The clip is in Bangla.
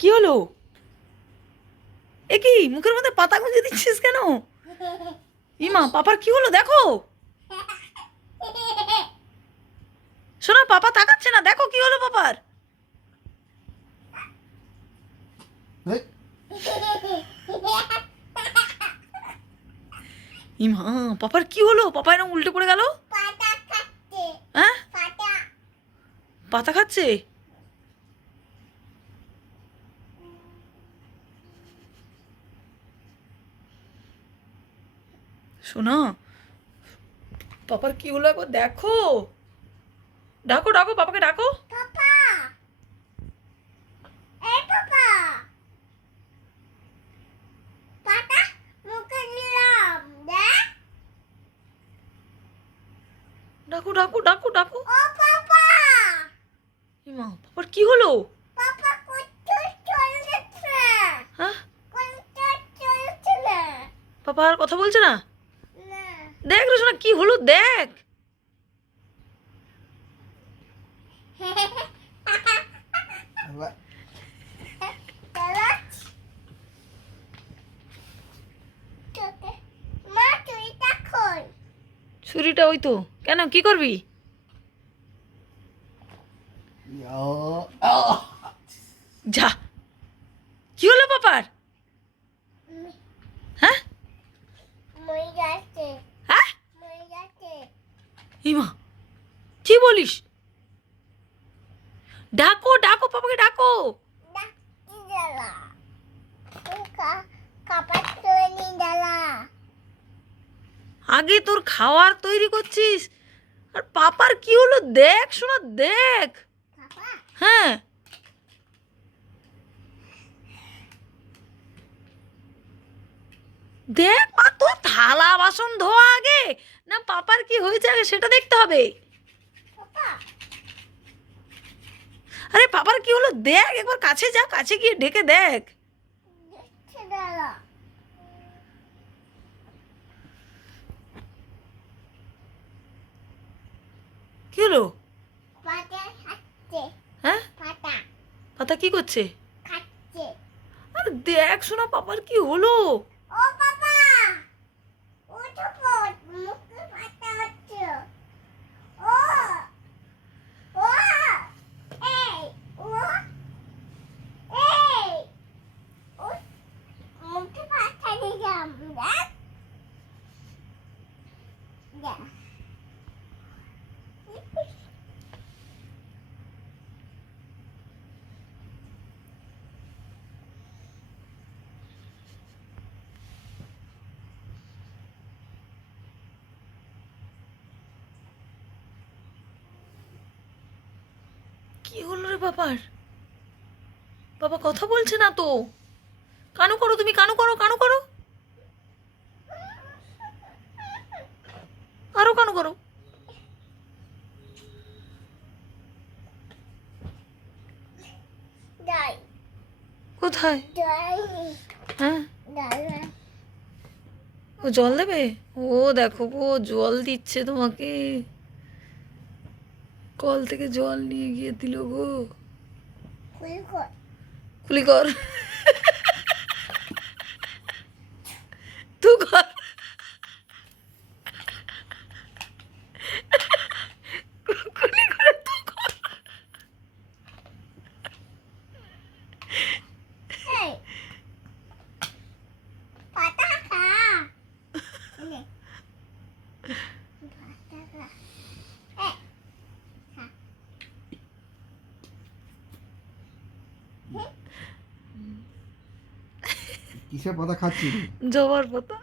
কি হলো? এ কি মুখের মধ্যে পাতা গুঁজে দিচ্ছিস কেন? ইমা, পাপার কি হলো দেখো। শোনো, পাপা তাকাচ্ছে না, দেখো কি হলো পাপার। ইমা, পাপার কি হলো? পাপা এরকম উল্টে পড়ে গেল। হ্যাঁ, পাতা খাচ্ছে। শোনা, পাপার কি হলো একবার দেখো। ডাকো ডাকো, পাপাকে ডাকো। ডাকো ডাকো ডাকো ডাকো। ইমা, পাপার কি হলো? হ্যাঁ, পাপা আর কথা বলছে না। দেখ রে শোনা, কি হলো দেখ। ছুরিটা ওই তো, কেন কি করবি? যা, কি হলো পাপার? হ্যাঁ হ্যাঁ, ইমা, কি বলিস? ডাকো ডাকো, পাপাকে ডাকো। আগে তোর খাওয়ার তৈরি করছিস, আর পাপার কি হলো দেখ শোনা দেখ। হ্যাঁ, দেখ মা, তোর থালা বাসন ধোয়া আগে না পাপার কি হয়েছে আগে সেটা দেখতে হবে। আরে পাপার কি হলো দেখ, একবার কাছে যা, কাছে গিয়ে ঢেকে দেখ। কি হলো? হ্যাঁ, পাতা কি করছে? আরে দেখ শোনা, পাপার কি হলো? কি হলো রে পাপার? বাবা কথা বলছে না তো। কানু করো তুমি, কানু করো, কানু করো, আরো কানু করো। কোথায়? হ্যাঁ, ও জল দেবে। ও দেখো গো, জল দিচ্ছে তোমাকে, কল থেকে জল নিয়ে গিয়ে দিল গো। কুলি কর, তু কর। কুলি করে তু কর। কিসের পাতা খাচ্ছিস? জবার পাতা।